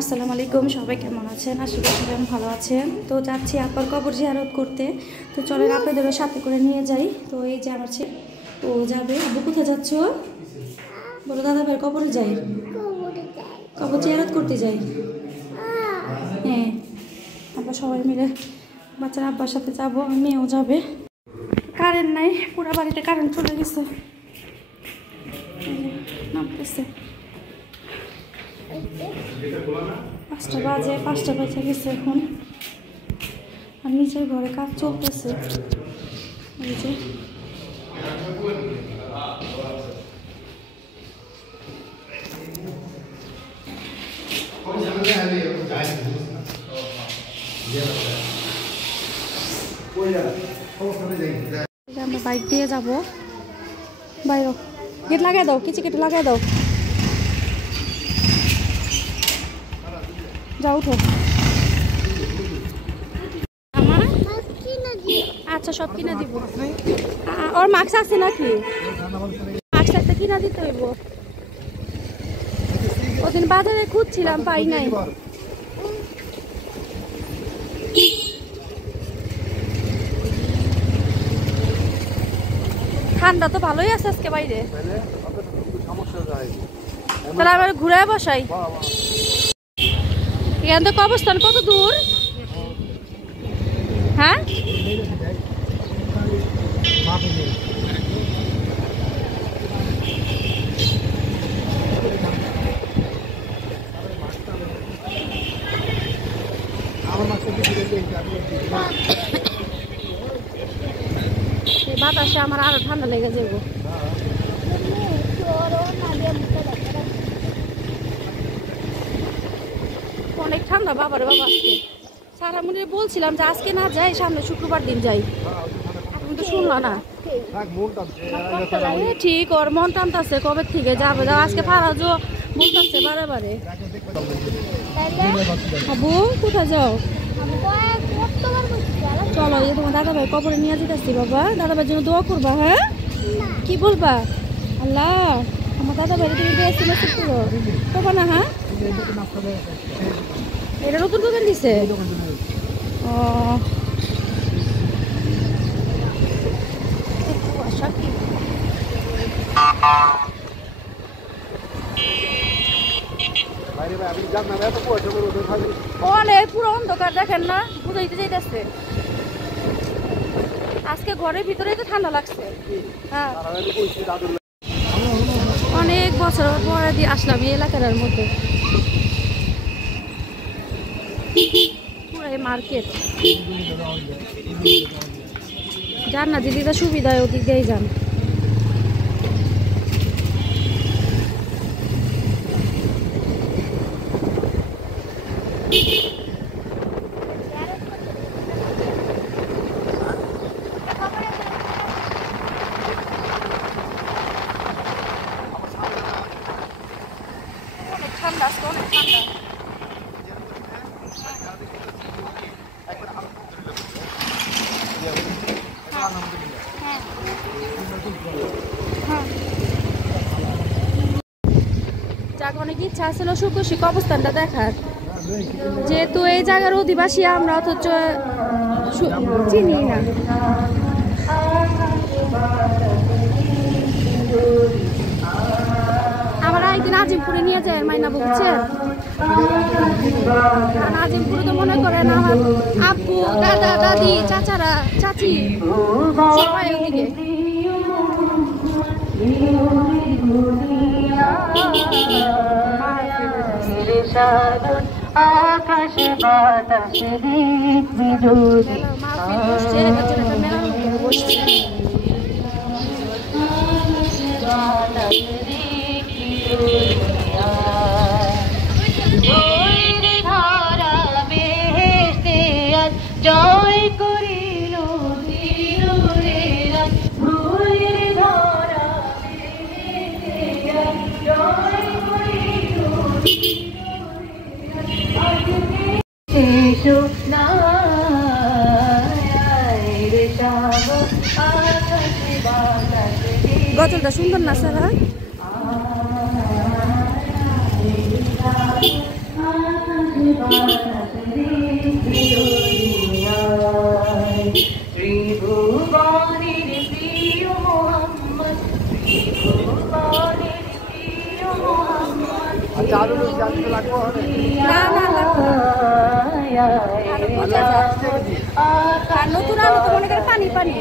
আসসালামু আলাইকুম, সবাই কেমন আছেন? আশা করি সবাই ভালো আছেন। তো যাচ্ছি আপার কবর জিয়ারত করতে। তো চলেন আপনাদেরও সাথে করে নিয়ে যাই। তো এই যে আমার ছেলে ও যাবে। আব্বু কোথায় যাচ্ছ? বলো দাদা ভাই কবরে যাই, কবর জিয়ারত করতে যাই। হ্যাঁ, আমরা সবাই মিলে বাচ্চারা আব্বার সাথে যাবো, মেয়েও যাবে। কারেন্ট নাই, পুরো বাড়িতে কারেন্ট চলে গেছে, নামতেছে। 5টা বাজে, 5টা বেজে গেছে এখন। আর নিচের ঘরে কাজ চলতেছে। এই যে আমরা বাইক দিয়ে যাবো। বাইরে গেট লাগাই দাও, কিছু গেট লাগাই দাও। যাও উঠো। আচ্ছা, সব কিনা দিব। ওর মাস্ক আছে নাকি? মাস্ক একটা কিনা দিতে হইব। ওদিন বাজারে খুঁজছিলাম, পাই নাই। ঠান্ডা তো ভালোই আছে আজকে বাইরে। তাহলে আবার ঘুরে বসাই। এখান থেকে অবস্থান কত দূর? হ্যাঁ, বাতাসে আমার আরো ঠান্ডা লেগে যাবো। অনেক ঠান্ডা বাবারে বাবা। আজকে সারামুনি বলছিলাম যে আজকে না যাই, সামনে শুক্রবার দিন যাই। এখন তো শুনলাম না। ঠিক, ওর মন টানতেছে কবে থেকে যাবে। আজকে ফারাজও বলতেছে বারে বারে। আবু কোথায় যাও? চলো, এই তোমার দাদা ভাই কবরে নিয়ে যেতেছি। বাবা দাদা ভাইয়ের জন্য দোয়া করবা। হ্যাঁ, কি বলবা? আল্লাহ আমার দাদা ভাই তুমি করবা না? হ্যাঁ, এটা নতুন দোকান দিছে। ও অনেক পুরো অন্ধকার, দেখেন না? বুঝাইতে যাইতেছে। আজকে ঘরের ভিতরে তো ঠান্ডা লাগছে। হ্যাঁ, অনেক বছর পরে দিয়ে আসলাম এই এলাকার মধ্যে। পুরো মার্কেট যান না, যেদিকে সুবিধা হয় ওদিক দিয়েই যান। অনেক ঠান্ডা, আজকে অনেক ঠান্ডা। যাক, অনেক ইচ্ছা ছিল সুকুশি কবরস্থানটা দেখার, যেহেতু এই জায়গার অধিবাসী আমরা, অথচ চিনি না। আমার একদিন আজিমপুরে নিয়ে যায় মাইনা বলছে। আজিমপুরে তো মনে করেন আমার আব্বু, দাদা, দাদি, চাচারা, চাচি সবাই ওদিকে। আকাশ বাতাস দিক বিজুলি জয় করিল গজলটা সুন্দর না সারা? নতুন আলু তো মনে করে পানি পানি।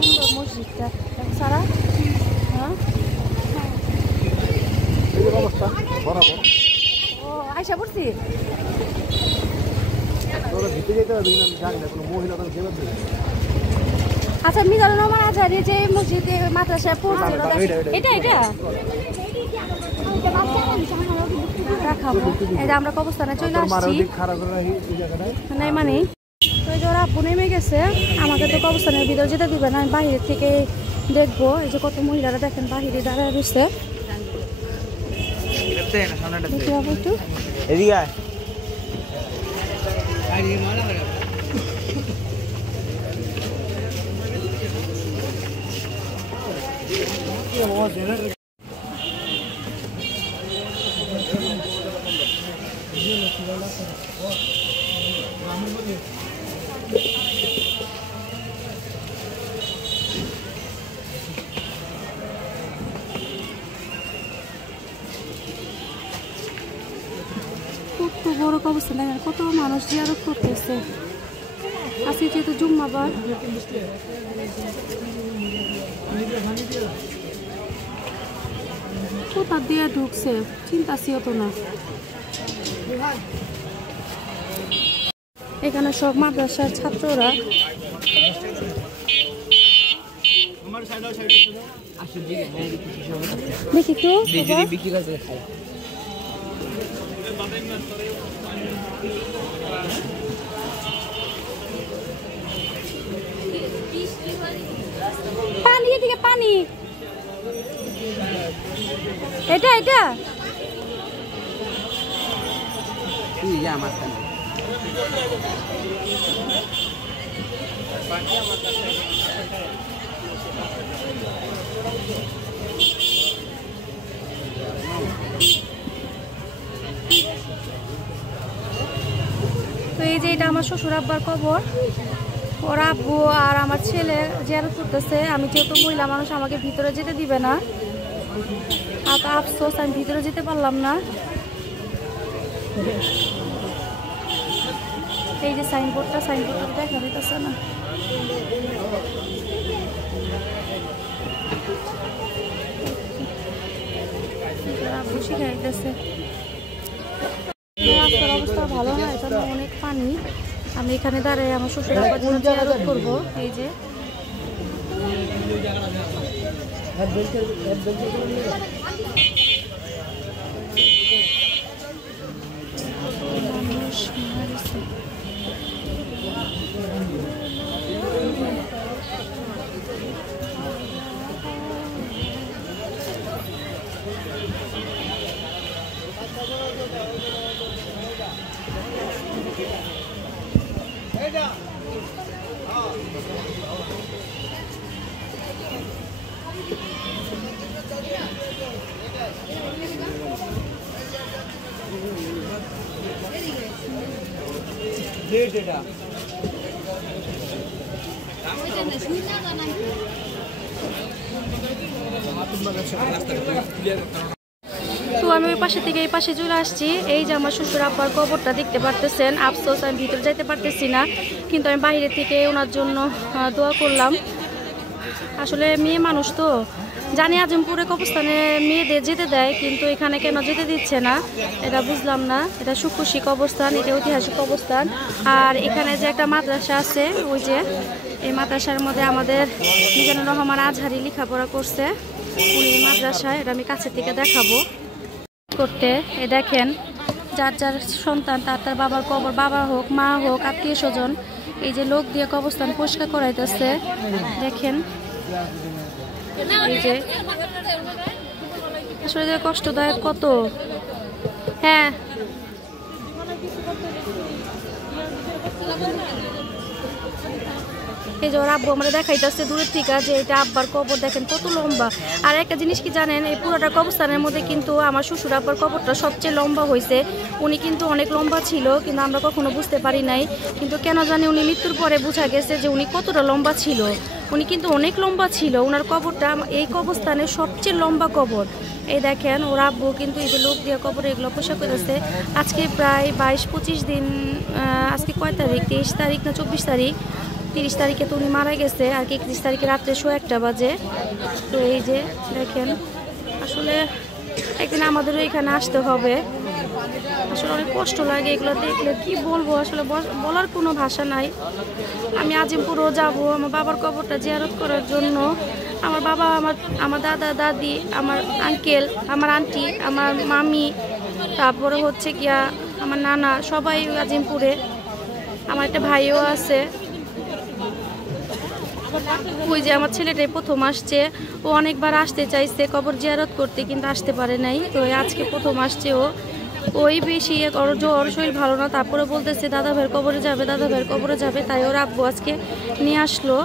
সুন্দর মসজিদটা সারা। হ্যাঁ ও আয়সা পড়ছি। আচ্ছা মিজানুর রহমান আজহারি যে মসজিদে মাদ্রাসায় পড়ছিল এটা এটা দেখাবো। এই যে আমরা কবরস্থানে চলে আসছি নাই মানে ওরা আপু নেমে গেছে, আমাকে তো কবরস্থানের ভিতরে যেতে দিবে না, আমি বাহিরের থেকে দেখবো। এই যে কত মহিলারা দেখেন বাহিরে দাঁড়ায় রয়েছে। একটু কত বড় কবরস্থান দেখেন, কত মানুষ জিয়ারত করতেছে। আজকে যেহেতু জুম্মাবার, কোথা দিয়ে ঢুকছে চিন্তা ছিল তো না। এখানে সব মাদ্রাসার ছাত্ররা। দেখি তো পানি, এদিকে পানি, এটা এটা তো এই যে এটা আমার শ্বশুর আব্বার কবর। ওরা আব্বু আর আমার ছেলে জিয়ারত করতেছে। আমি যেহেতু মহিলা মানুষ আমাকে ভিতরে যেতে দিবে না, আর তো আফসোস আমি ভিতরে যেতে পারলাম না। এই যে সাইনবোর্ডটা দেখা যেতেছে না। আব্বু শিখাইতেছে। রাস্তার অবস্থা ভালো না, এখানে অনেক পানি। আমি এখানে দাঁড়াই আমার শ্বশুর আব্বার জন্য জিয়ারত করবো। এই যে তো আমি ওই পাশে থেকে এই পাশে চলে আসছি। এই যে আমার শ্বশুর আব্বার কবরটা দেখতে পারতেছেন। আফসোস আমি ভিতরে যাইতে পারতেছি না, কিন্তু আমি বাইরে থেকে ওনার জন্য দোয়া করলাম। আসলে মেয়ে মানুষ তো জানি আজমপুরে কবরস্থানে মেয়েদের যেতে দেয়, কিন্তু এখানে কেন যেতে দিচ্ছে না এটা বুঝলাম না। এটা সুখুশি কবরস্থান, এটা ঐতিহাসিক কবরস্থান। আর এখানে যে একটা মাদ্রাসা আছে, ওই যে এই মাদ্রাসার মধ্যে আমাদের মিজানুর রহমান আজহারি লেখাপড়া করছে উনি এই মাদ্রাসায়। এটা আমি কাছে থেকে দেখাবো করতে। এ দেখেন যার যার সন্তান তার বাবার কবর, বাবা হোক মা হোক আত্মীয় স্বজন, এই যে লোক দিয়ে কবরস্থান পরিষ্কার করাইতেছে। দেখেন এই যে আসলে যে কষ্টদায়ক কত। হ্যাঁ এই যে ওর আব্বু আমরা দেখাইতেছে দূরের থেকে যে এটা আব্বার কবর, দেখেন কত লম্বা। আর একটা জিনিস কি জানেন, এই পুরোটা কবরস্থানের মধ্যে কিন্তু আমার শ্বশুর আব্বার কবরটা সবচেয়ে লম্বা হয়েছে। উনি কিন্তু অনেক লম্বা ছিল, কিন্তু আমরা কখনো বুঝতে পারি নাই। কিন্তু কেন জানি উনি মৃত্যুর পরে বোঝা গেছে যে উনি কতটা লম্বা ছিল। উনি কিন্তু অনেক লম্বা ছিল, ওনার কবরটা এই কবরস্থানের সবচেয়ে লম্বা কবর। এই দেখেন ওর আব্বু কিন্তু এই যে লোক দিয়ে কবরে এগুলো পোশাক করেছে। আজকে প্রায় 22-25 দিন, আজকে কয় তারিখ, 23 তারিখ না 24 তারিখ, 30 তারিখে তো উনি মারা গেছে আর কি, 31 তারিখে রাত্রে 1:00 বাজে। তো এই যে দেখেন, আসলে একদিন আমাদেরও এখানে আসতে হবে। আসলে অনেক কষ্ট লাগে এগুলো দেখলে, কি বলবো, আসলে বলার কোনো ভাষা নাই। আমি আজিমপুরও যাব আমার বাবার কবরটা জিয়ারত করার জন্য। আমার বাবা, আমার দাদা দাদি, আমার আঙ্কেল, আমার আন্টি, আমার মামি, তারপরে হচ্ছে গিয়া আমার নানা, সবাই আজিমপুরে। আমার একটা ভাইও আছে। ওই যে আমার ছেলেটাই প্রথম আসছে, ও অনেকবার আসতে চাইছে কবর জিয়ারত করতে, কিন্তু আসতে পারে নাই। তো আজকে প্রথম আসছে ও। ওই বেশি ওর শরীর ভালো না, তারপরে বলতেছে দাদা ভাইয়ের কবরে যাবে, দাদা ভাইয়ের কবরে যাবে। তাই ওর আব্বু আজকে নিয়ে আসলো।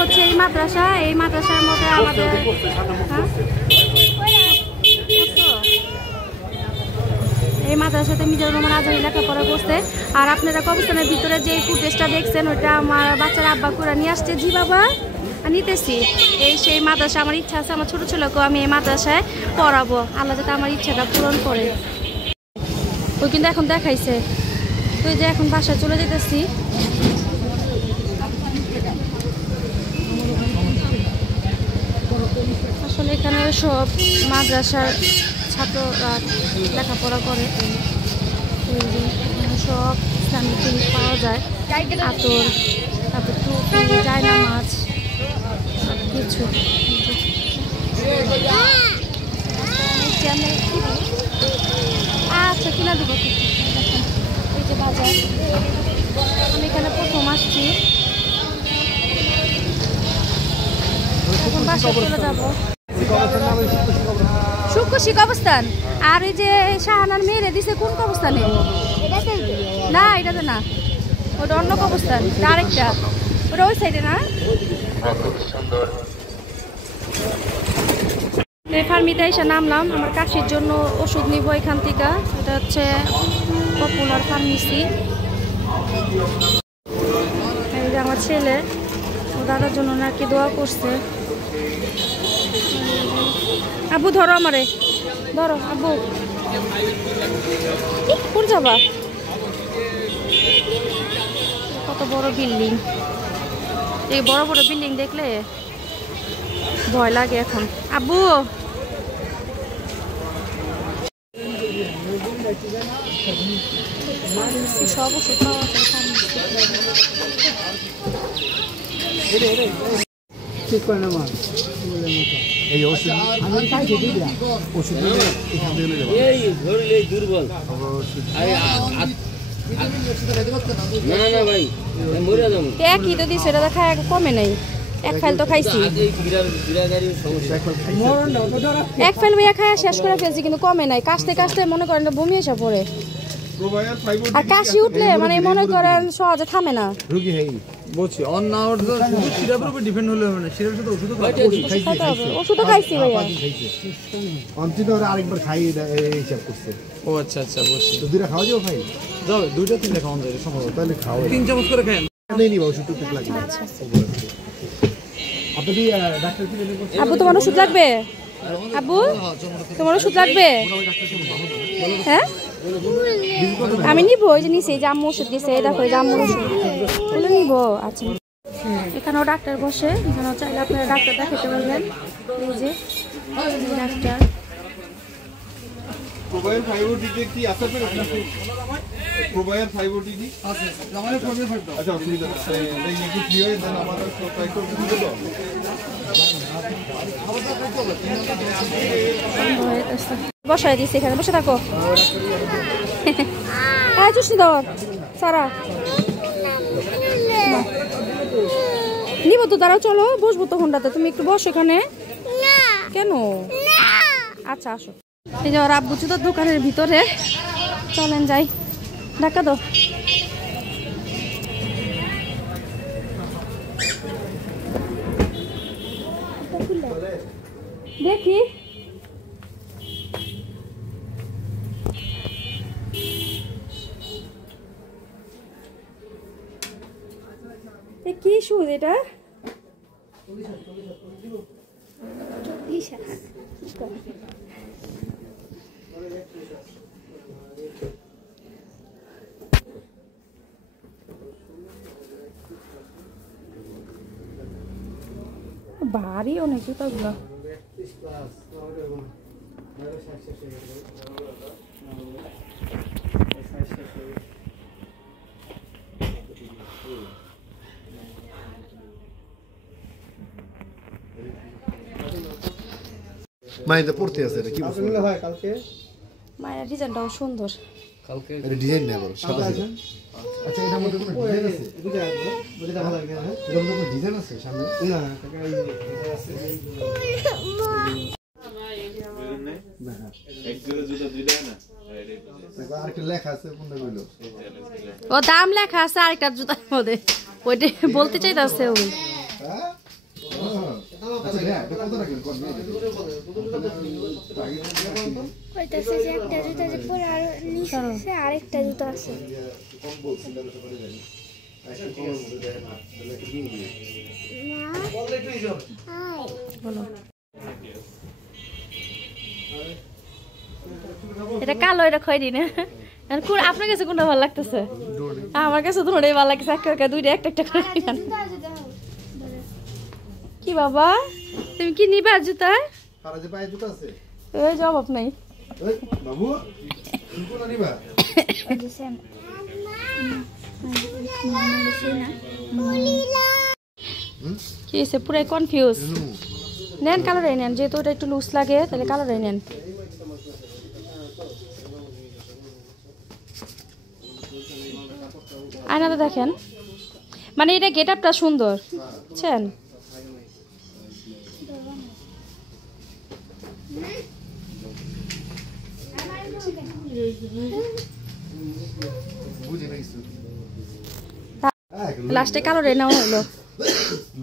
হচ্ছে এই মাদ্রাসার মধ্যে আমাদের এই মাদ্রাসাতে মিজানুর রহমান আজহারী লেখাপড়া করছে। আর আপনারা কবরস্থানের ভিতরে যে ফুটেজটা দেখছেন ওইটা আমার বাচ্চারা আব্বা করে নিয়ে আসছে। জি বাবা নিতেছি। এই সেই মাদ্রাসা, আমার ইচ্ছা আছে আমার ছোটো ছেলেকেও আমি এই মাদ্রাসায় পড়াবো, আল্লাহ যাতে আমার ইচ্ছাটা পূরণ করে। ওই কিন্তু এখন দেখাইছে। তো যে এখন বাসায় চলে যেতেছি। আসলে এখানে সব মাদ্রাসার ছাত্ররা লেখাপড়া করে। সব ইসলামিক জিনিস পাওয়া যায়, আতর, তারপর টুপি, জায়নামাজ, সব কিছু। আচ্ছা কিনা দেবো। এই যে বাজার, আমি এখানে প্রথম আসছি, এখন বাসায় চলে যাবো। সুকুশি কবরস্থান। আর এই যে শাহানার মেয়েরে দিছে কোন কবরস্থানে? না এটাতে না, ওটা অন্য কবরস্থান, আরেকটা ওটা ওই সাইডে না। এই ফার্মিতে এসে নামলাম, আমার কাশির জন্য ওষুধ নিব এখান থেকে। এটা হচ্ছে পপুলার ফার্মেসি। এই যে আমার ছেলে ও দাদার জন্য নাকি দোয়া করছে। আব্বু ধরো আমারে, ধরো আব্বু, কোন যাবা? কত বড় বিল্ডিং, এই বড় বড় বিল্ডিং দেখলে ভয় লাগে এখন। আব্বু সব ওষুধ পাওয়া যায়। এই ওষুধ দুর্বল কি তো দিছে, এটা খায় কমে নাই। এক ফাইল তো খাইছি, এক ফাইল ভাইয়া খায় শেষ করে ফেলছি, কিন্তু কমে নাই। কাশতে কাশতে মনে করেন বমি এসে পড়ে, আর কাশি উঠলে মানে মনে করেন সহজে থামে না। রোগী হই বলছি অন না ওর শুধু সিরাপের উপর ডিপেন্ড হলে হবে না, সিরাপের সাথে ওষুধও খাইছি। ওষুধও খাইছি ভাইয়া, অন্তিম আর আরেকবার খাই এই হিসাব করছে। ও আচ্ছা আচ্ছা বুঝছি। তো দুইটা খাওয়া যাও ভাই, যাও দুইটা তিনটা খাওয়া যায় সম্ভব, তাহলে খাও 3 চামচ করে খান। নেই নিবা ওষুধ টুক লাগে। আপনি ডাক্তার কি বলেন? আব্বু তোমার ওষুধ লাগবে? আব্বু তোমার ওষুধ লাগবে? হ্যাঁ আমি নিব, ওই যে নিচে যে আম্মু ওষুধ দিছে, দেখো এই যে আম্মুর ওষুধ বলে নিব। আচ্ছা এখানেও ডাক্তার বসে, এখানেও চাইলে আপনারা ডাক্তার দেখাতে পারবেন। এই যে ডাক্তার প্রোবায়োর ফাইবোটিতে কি আছে আপনার? প্রোবায়োর ফাইবোটিটি আছে, আমাদের প্রোবায়োর ফাইব। আচ্ছা অসুবিধা নেই, এই কি ফ্রি হয় দেন আমাদের ট্রাই করে দিতে দাও। বসাই দিছি এখানে, বসে থাকো। হ্যাঁ চুষনি দাও সারা, নিব তো, দাঁড়াও চলো বসবো তো ঘন্টাতে, তুমি একটু বসো এখানে। কেন? আচ্ছা আসো। এই যে আব্বু জুতোর দোকানের ভিতরে, চলেন যাই। ধাক্কা দাও। দেখি কি শুজ এটা? ভারী অনেক জুতাগুলো। মাইতে পড়তে আছে এটা কি বলছো ভাই? কালকে মায়ের ডিজাইনটাও সুন্দর। কালকে এটা ডিজাইন না বড় সাদা ডিজাইন। আচ্ছা এটার মধ্যে কোনো ডিজাইন আছে? বুঝা আসবে, বুঝা ভালো লাগে না। এটার মধ্যে কোনো ডিজাইন আছে সামনে? না কাকা এই এটা আছে। না এক জোড়া জুতা দুইটা না, আর কি লেখা আছে কোনটা কইলো? ও দাম লেখা আছে আরেকটা জুতার মধ্যে, ওইটা বলতে চাইতাছে ও। হ্যাঁ আচ্ছা ভাই এটা কত টাকা কোন নেই? ওইটা সে যে একটা জুতা যে পরে আর নিচে আরেকটা জুতা আছে। কম বলছিল না সবাই জানি। আজকে কম মধ্যে দেখেন না, তাহলে কি দিয়ে দিই? না বললে একটু হিসাব। হাই বলো এটা কালো, এটা খয়েরি না? আপনার কাছে কোনটা ভালো লাগতেছে? আমার কাছে তো ওটাই ভালো লাগছে। একটা দুইটা একটা একটা করে নিবেন। কি বাবা তুমি কি নিবা জুতা? পারে পায়ে জুতা আছে? এই জবাব নাই। ওই বাবু তুমি কোন নিবা? কি সে পুরাই কনফিউজ। নেন কালোটাই নেন, যেহেতু ওটা একটু লুজ লাগে তাহলে কালোটাই নেন। আয়নাতে দেখেন, মানে এটা গেট আপটা সুন্দর বুঝছেন। বুঝে পাইছো লাস্টে কালো রে নেওয়া হলো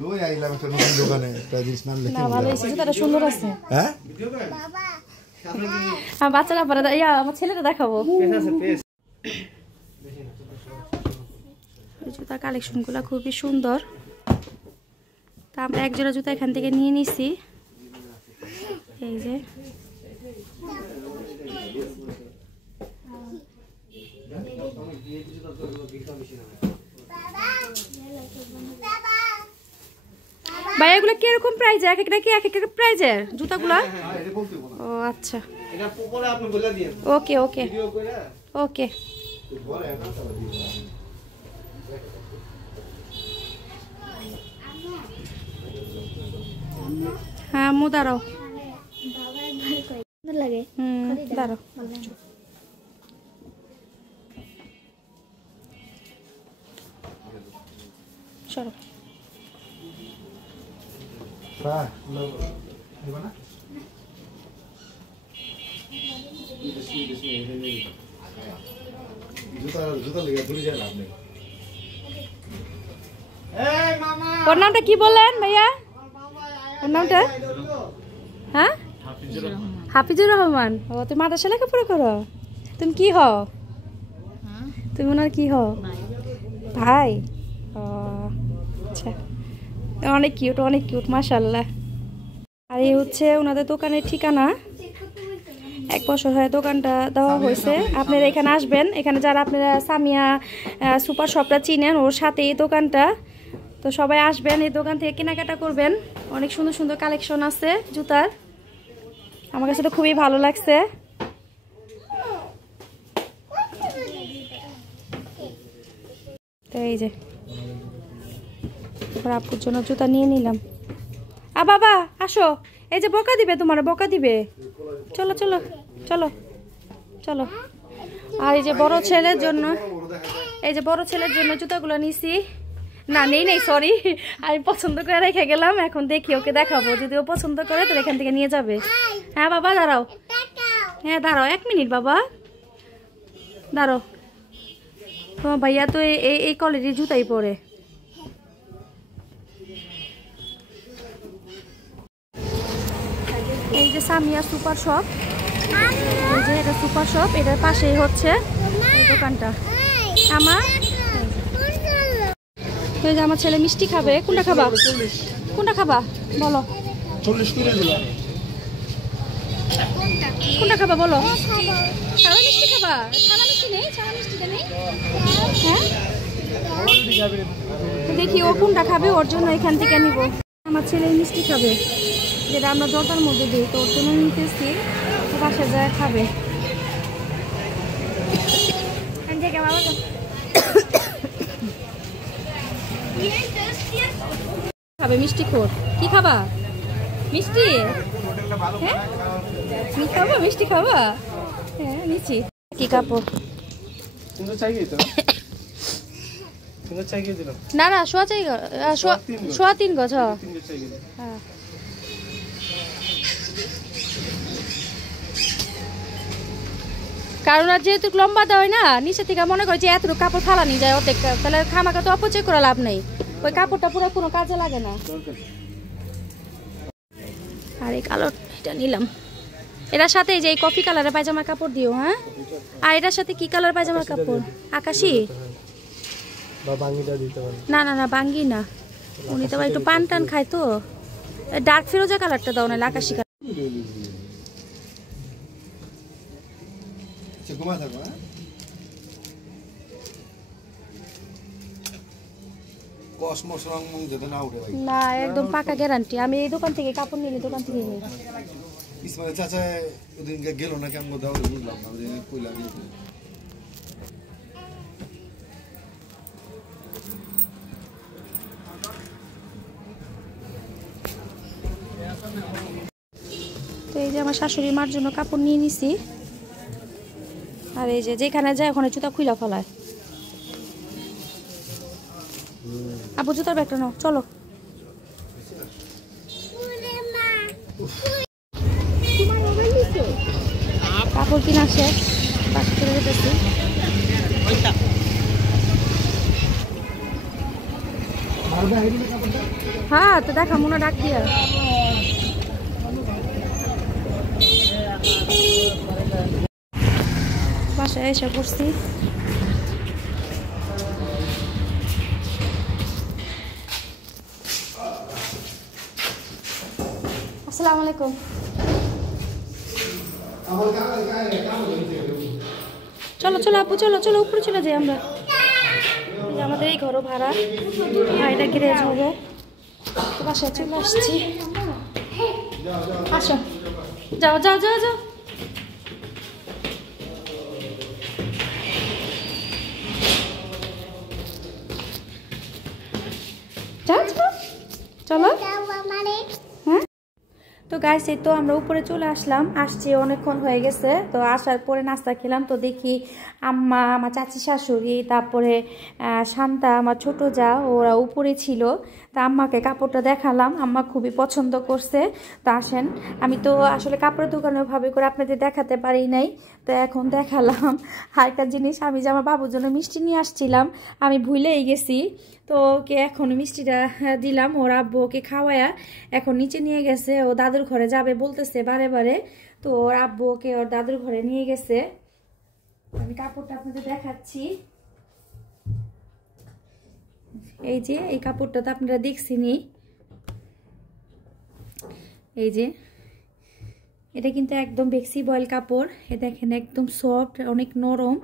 লই আইলাম একটা নতুন দোকানে একটা জিনিস নামলে না ভালো হয়েছে জুতাটা সুন্দর আছে হ্যাঁ বাচ্চারা পরে আমার ছেলেটা দেখাবো জুতার কালেকশনগুলো খুবই সুন্দর তা আমরা এক জোড়া জুতা এখান থেকে নিয়ে নিছি এই যে ভাই এগুলো কিরকম প্রাইস এক একটা কি এক এক প্রাইজের জুতাগুলো ও আচ্ছা ওকে ওকে ওকে হ্যাঁ মু দাঁড়াও লাগে দাঁড়াও সরো হ্যাঁ জুতা লেগে ধরে যায় না আপনি ওর নামটা কি বললেন ভাইয়া ওর নামটা হ্যাঁ হাফিজুর রহমান ও তুমি মাদ্রাসা লেখাপড়া করো তুমি কি হও তুমি ওনার কি হও ভাই ও আচ্ছা অনেক কিউট মাশাআল্লাহ আর এই হচ্ছে ওনাদের দোকানের ঠিকানা 1 বছর হয়ে দোকানটা দেওয়া হয়েছে আপনারা এখানে আসবেন এখানে যারা আপনারা সামিয়া সুপার শপটা চিনেন ওর সাথে এই দোকানটা তো সবাই আসবেন এই দোকান থেকে কেনাকাটা করবেন অনেক সুন্দর সুন্দর কালেকশন আছে জুতার আমার কাছে তো খুবই ভালো লাগছে তো এই যে আপুর জন্য জুতা নিয়ে নিলাম বাবা আসো এই যে বকা দিবে তোমার বকা দিবে চলো চলো চলো চলো আর এই যে বড় ছেলের জন্য জুতাগুলো নিছি না নেই সরি আমি পছন্দ করে রেখে গেলাম এখন দেখি ওকে দেখাবো যদি ও পছন্দ করে তো এখান থেকে নিয়ে যাবে হ্যাঁ বাবা দাঁড়াও হ্যাঁ দাঁড়াও 1 মিনিট বাবা দাঁড়াও তোমার ভাইয়া তো এই কোয়ালিটির জুতাই পরে এই যে সামিয়া সুপার শপ এই যে এটা সুপার শপ এটার পাশেই হচ্ছে এই দোকানটা আমার এই যে আমার ছেলে মিষ্টি খাবে কোনটা খাবা বলো 40 করে দিলাম কোনটা খাবা বলো ছানা মিষ্টি খাবা ছানা মিষ্টি নেই হ্যাঁ দেখি ও কোনটা খাবে ওর জন্য এখান থেকে নিব আমার ছেলে মিষ্টি খাবে যেটা আমরা জলটার মধ্যে দিই তো ওর জন্য নিতেছি পাশে যায় খাবে খাবে মিষ্টি খোর কি খাবা মিষ্টি হ্যাঁ মিষ্টি খাবা হ্যাঁ নিচ্ছি কি কাপড় না শোয়া চাই শোয়া 3 গজ হ্যাঁ কারণ আর যেহেতু লম্বা দেওয়া হয় না নিচে থেকে মনে করে যে এতটুকু কাপড় ফালানি যায় অর্ধেক তাহলে খামাকা তো অপচয় করে লাভ নেই ওই কাপড়টা পুরো কোনো কাজে লাগে না আর এই কালার এটা নিলাম এটার সাথে যে এই কফি কালারের পায়জামা কাপড় দিও হ্যাঁ আর এটার সাথে কি কালার পায়জামার কাপড় আকাশি না বাঙ্গি না উনি তো একটু পান টান খায় তো ডার্ক ফিরোজা কালারটা দাও না আকাশি কালার না একদম পাকা গ্যারান্টি আমি এই দোকান থেকে কাপড় নিলে দোকান থেকে নিই ইসমাইল চাচা ওদিন গেল না কেমন দাও বুঝলাম না কইলা দিয়ে তো এই যে আমার শাশুড়ি মার জন্য কাপড় নিয়ে নিছি আর এই যে যেখানে যায় ওখানে জুতা খুইলা ফেলায় আপু জুতার ব্যাগটা নাও চলো কাপড় কিনা শেষ বাসা চলে যেতেছি হ্যাঁ তো দেখা মনে ডাক দিয়া বাসায় এসে পড়ছি। আসসালামু আলাইকুম। চলো চলো আপু, চলো চলো উপরে চলে যাই আমরা। আমাদের এই ঘরও ভাড়া, এটা গ্যারেজ হবে। তো বাসায় চলে আসছি। আসো, যাও যাও যাও যাও। চলো। হ্যাঁ তো গাইস, এই তো আমরা উপরে চলে আসছি, অনেকক্ষণ হয়ে গেছে। তো আসার পরে নাস্তা খেলাম। তো দেখি আম্মা, আমার চাচি শাশুড়ি, তারপরে শান্তা, আমার ছোট যা, ওরা উপরে ছিল। তা আম্মাকে কাপড়টা দেখালাম, আম্মা খুবই পছন্দ করছে। তো আসেন, আমি তো আসলে কাপড়ের দোকানে ভাবে করে আপনাদের দেখাতে পারি নাই, তো এখন দেখালাম। আরেকটা জিনিস, আমি যে আমার বাবুর জন্য মিষ্টি নিয়ে আসছিলাম, আমি ভুলেই গেছি। তো ওকে এখন মিষ্টিটা দিলাম, ওর আব্বু ওকে খাওয়ায়া এখন নিচে নিয়ে গেছে। ও দাদুর ঘরে যাবে বলতেছে বারে বারে। তো ওর আব্বু ওকে ওর দাদুর ঘরে নিয়ে গেছে। আমি কাপড়টা আপনাদের দেখাচ্ছি। এই যে এই কাপড়টা তো আপনারা দেখছেনই। এই যে এটা কিন্তু একদম ফ্লেক্সিবল কাপড়। এ দেখেন একদম সফট, অনেক নরম।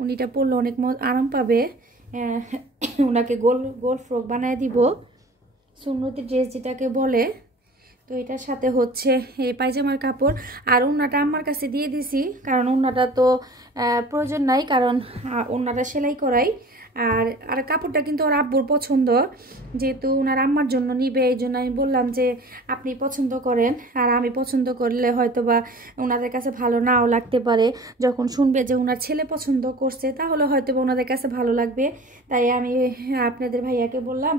উনিটা পরলে অনেক আরাম পাবে। ওনাকে গোল গোল ফ্রক বানায় দিব, সুন্নতি ড্রেস যেটাকে বলে। তো এটার সাথে হচ্ছে এই পায়জামার কাপড়। আর ওড়নাটা আমার কাছে দিয়ে দিছি, কারণ ওড়নাটা তো প্রয়োজন নাই, কারণ ওড়নাটা সেলাই করাই। আর কাপড়টা কিন্তু ওর আব্বুর পছন্দ, যেহেতু ওনার আম্মার জন্য নিবে, এই জন্য আমি বললাম যে আপনি পছন্দ করেন। আর আমি পছন্দ করলে হয়তো বা ওনাদের কাছে ভালো নাও লাগতে পারে। যখন শুনবে যে ওনার ছেলে পছন্দ করছে, তাহলে হয়তো বা ওনাদের কাছে ভালো লাগবে। তাই আমি আপনাদের ভাইয়াকে বললাম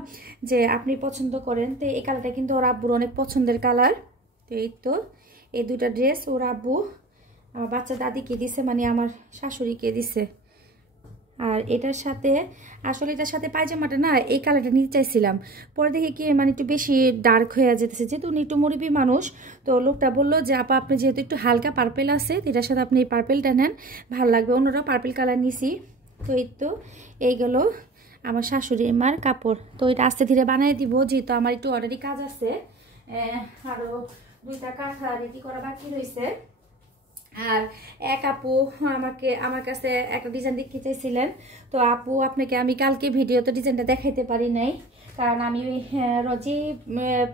যে আপনি পছন্দ করেন। তো এই কালারটা কিন্তু ওর আব্বুর অনেক পছন্দের কালার। তো এই তো এই দুটা ড্রেস ওর আব্বু আমার বাচ্চা দাদিকে দিছে, মানে আমার শাশুড়িকে দিছে। আর এটার সাথে আসলে এটার সাথে পায়জামাটা না এই কালারটা নিতে চাইছিলাম, পরে দেখি কি মানে একটু বেশি ডার্ক হয়ে যেতেছে, যেহেতু উনি একটু মুরব্বী মানুষ। তো লোকটা বললো যে আপা আপনি যেহেতু একটু হালকা পার্পেল আছে, এটার সাথে আপনি এই পার্পেলটা নেন, ভালো লাগবে। অন্যরা পার্পেল কালার নিছি। তো এই তো এইগুলো আমার শাশুড়ি মার কাপড়। তো এটা আস্তে ধীরে বানিয়ে দিব, যেহেতু আমার একটু অলরেডি কাজ আছে, আরও 2টা কাঁথা রেডি করা বাকি রয়েছে। আর এক আপু আমার কাছে একটা ডিজাইন দেখতে চাইছিলেন। তো আপু আপনাকে আমি কালকে ভিডিওতে ডিজাইনটা দেখাইতে পারি নাই, কারণ আমি যে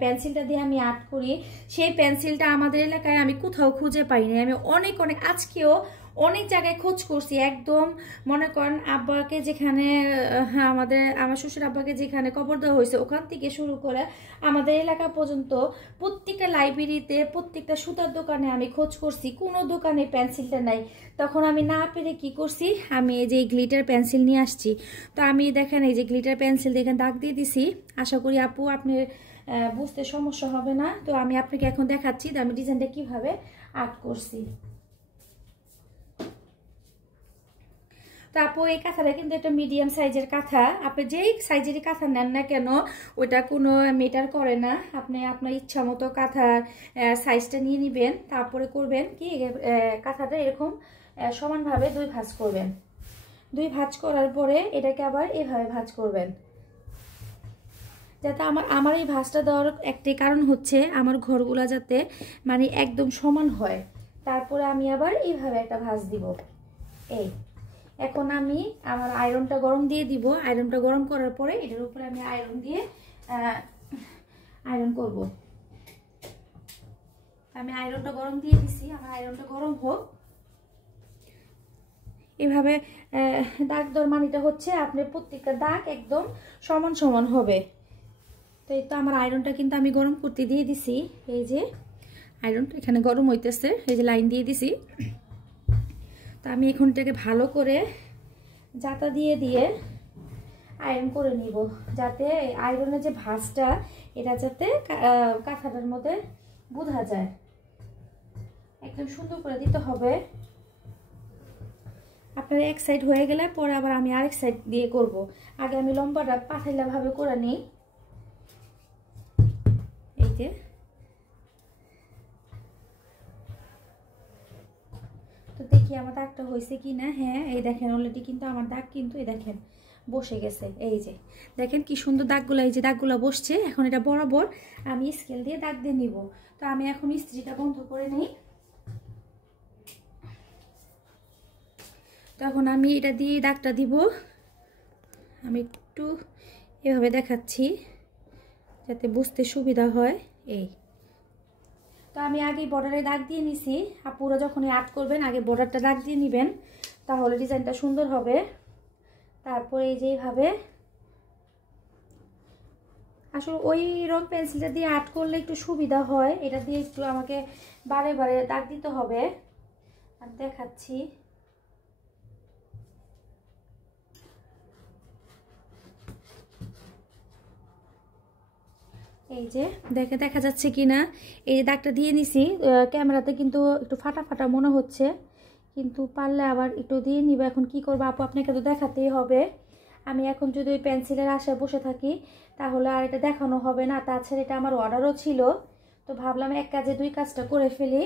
পেন্সিলটা দিয়ে আমি আর্ট করি, সেই পেন্সিলটা আমাদের এলাকায় আমি কোথাও খুঁজে পাইনি। আমি অনেক আজকেও অনেক জায়গায় খোঁজ করছি। একদম মনে করেন আব্বাকে যেখানে আমার শ্বশুর আব্বাকে যেখানে কবর দেওয়া হয়েছে, ওখান থেকে শুরু করে আমাদের এলাকা পর্যন্ত প্রত্যেকটা লাইব্রেরিতে, প্রত্যেকটা সুতার দোকানে আমি খোঁজ করছি, কোনো দোকানে পেন্সিলটা নাই। তখন আমি না পেরে কি করছি, আমি এই যে গ্লিটার পেন্সিল নিয়ে আসছি। তো আমি দেখেন এই যে গ্লিটার পেন্সিল দেখেন দাগ দিয়ে দিছি। আশা করি আপু আপনার বুঝতে সমস্যা হবে না। তো আমি আপনাকে এখন দেখাচ্ছি আমি ডিজাইনটা কিভাবে আর্ট করছি। তো আপু এই কাঁথাটা কিন্তু একটা মিডিয়াম সাইজের কাঁথা। আপনি যেই সাইজেরই কাঁথা নেন না কেন, ওইটা কোনো ম্যাটার করে না। আপনি আপনার ইচ্ছা মতো কাঁথার সাইজটা নিয়ে নেবেন। তারপরে করবেন কি, কাঁথাটা এরকম সমানভাবে 2 ভাঁজ করবেন। 2 ভাঁজ করার পরে এটাকে আবার এভাবে ভাঁজ করবেন, যাতে আমার এই ভাঁজটা দেওয়ার একটি কারণ হচ্ছে আমার ঘরগুলা যাতে মানে একদম সমান হয়। তারপরে আমি আবার এইভাবে একটা ভাঁজ দিব। এই এখন আমি আমার আয়রনটা গরম দিয়ে দিব। আয়রনটা গরম করার পরে এটার উপরে আমি আয়রন দিয়ে আয়রন করব। আমি আয়রনটা গরম দিয়ে দিছি, আমার আয়রনটা গরম হোক। এভাবে দাগ দেওয়ার মানেটা হচ্ছে আপনার প্রত্যেকটা দাগ একদম সমান সমান হবে। তো এই তো আমার আয়রনটা কিন্তু আমি গরম করতে দিয়ে দিছি। এই যে আয়রনটা এখানে গরম হইতেছে, এই যে লাইন দিয়ে দিছি। তো আমি এখন এটাকে ভালো করে জাতা দিয়ে দিয়ে আয়রন করে নিব, যাতে আয়রনের যে ভাঁজটা এটা যাতে কাঁথাটার মধ্যে বোঝা যায়। একদম সুন্দর করে দিতে হবে। আপনার এক সাইড হয়ে গেলে পরে আবার আমি আরেক সাইড দিয়ে করব। আগে আমি লম্বাটা পাথাইলা ভাবে করে নিই। এই যে তো দেখি আমার দাগটা হয়েছে কি না। হ্যাঁ, এই দেখেন অলরেডি কিন্তু আমার দাগ কিন্তু এই দেখেন বসে গেছে। এই যে দেখেন কি সুন্দর দাগগুলো, এই যে দাগগুলো বসছে। এখন এটা বরাবর আমি স্কেল দিয়ে দাগ দিয়ে নিব। তো আমি এখন ইস্ত্রিটা বন্ধ করে নিই। তখন আমি এটা দিয়ে দাগটা দিব। আমি একটু এভাবে দেখাচ্ছি যাতে বুঝতে সুবিধা হয়। এই তো আমি আগে বর্ডারে দাগ দিয়ে নিছি। আপুরা যখন আর্ট করবেন আগে বর্ডারটা দাগ দিয়ে নেবেন, তাহলে ডিজাইনটা সুন্দর হবে। তারপরে এই যে এইভাবে আসলে ওই রং পেন্সিলটা দিয়ে আর্ট করলে একটু সুবিধা হয়। এটা দিয়ে একটু আমাকে বারে বারে দাগ দিতে হবে। আমি দেখাচ্ছি। এই যে দেখা যাচ্ছে কি না, এই যে দাগটা দিয়ে নিছি। ক্যামেরাতে কিন্তু একটু ফাটা ফাটা মনে হচ্ছে, কিন্তু পারলে আবার একটু দিয়ে নিব। এখন কি করবো আপু, আপনাকে তো দেখাতেই হবে। আমি এখন যদি ওই পেন্সিলের আশায় বসে থাকি তাহলে আর এটা দেখানো হবে না। তাছাড়া এটা আমার অর্ডারও ছিল, তো ভাবলাম এক কাজে দুই কাজটা করে ফেলি।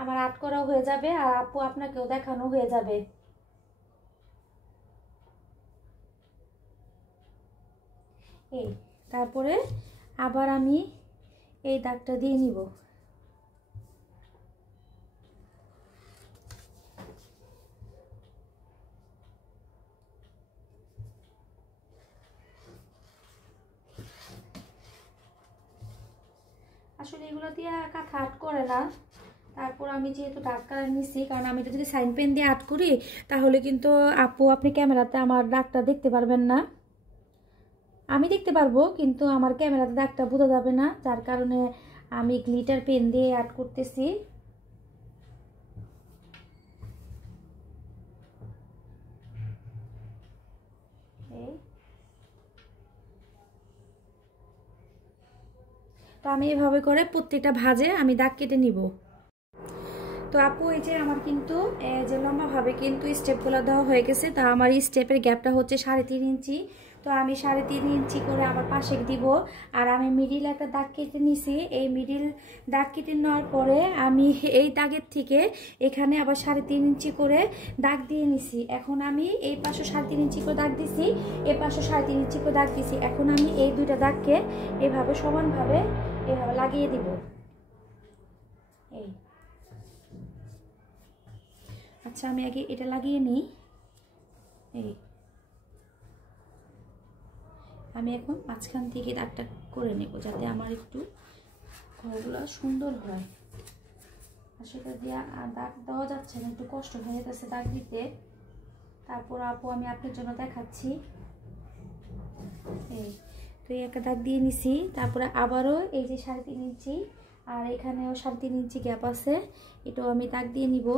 আমার আর্ট করাও হয়ে যাবে আর আপু আপনাকেও দেখানো হয়ে যাবে। এই তারপরে আবার আমি এই দাগটা দিয়ে নিব। আসলে এগুলো দিয়ে কাঁথা আর্ট করে না। তারপর আমি যেহেতু ডার্ক কালার নিছি, কারণ আমি এটা যদি সাইন পেন দিয়ে আর্ট করি তাহলে কিন্তু আপু আপনি ক্যামেরাতে আমার দাগটা দেখতে পারবেন না। আমি দেখতে পারবো কিন্তু আমার ক্যামেরাতে দাগটা বোঝা যাবে না, যার কারণে আমি গ্লিটার পেন দিয়ে আর্ট করতেছি। তো আমি এভাবে করে প্রত্যেকটা ভাঁজে আমি দাগ কেটে নিব। তো আপু এই যে আমার কিন্তু যে লম্বাভাবে কিন্তু স্টেপগুলো দেওয়া হয়ে গেছে। তা আমার এই স্টেপের গ্যাপটা হচ্ছে 3.5 ইঞ্চি। তো আমি 3.5 ইঞ্চি করে আমার পাশে দিব। আর আমি মিডিল একটা দাগ কেটে নিছি। এই মিডিল দাগ কেটে নেওয়ার পরে আমি এই দাগের থেকে এখানে আবার 3.5 ইঞ্চি করে দাগ দিয়ে নিছি। এখন আমি এই পাশে 3.5 ইঞ্চি করে দাগ দিছি, এই পাশে 3.5 ইঞ্চি করে দাগ দিছি। এখন আমি এই দুইটা দাগকে এভাবে সমানভাবে এভাবে লাগিয়ে দিব। এই আচ্ছা, আমি আগে এটা লাগিয়ে নিই। এই আমি এখন মাঝখান থেকে দাগটা করে নেব যাতে আমার একটু ঘরগুলো সুন্দর হয়। আর সেটা দিয়ে দাগ দেওয়া যাচ্ছে না, একটু কষ্ট হয়ে যাচ্ছে দাগ দিতে। তারপর আপু আমি আপনার জন্য দেখাচ্ছি। এই তো এই একটা দাগ দিয়ে নিছি। তারপরে আবারও এই যে 3.5 ইঞ্চি আর এখানেও 3.5 ইঞ্চি গ্যাপ আছে, এটাও আমি দাগ দিয়ে নিব।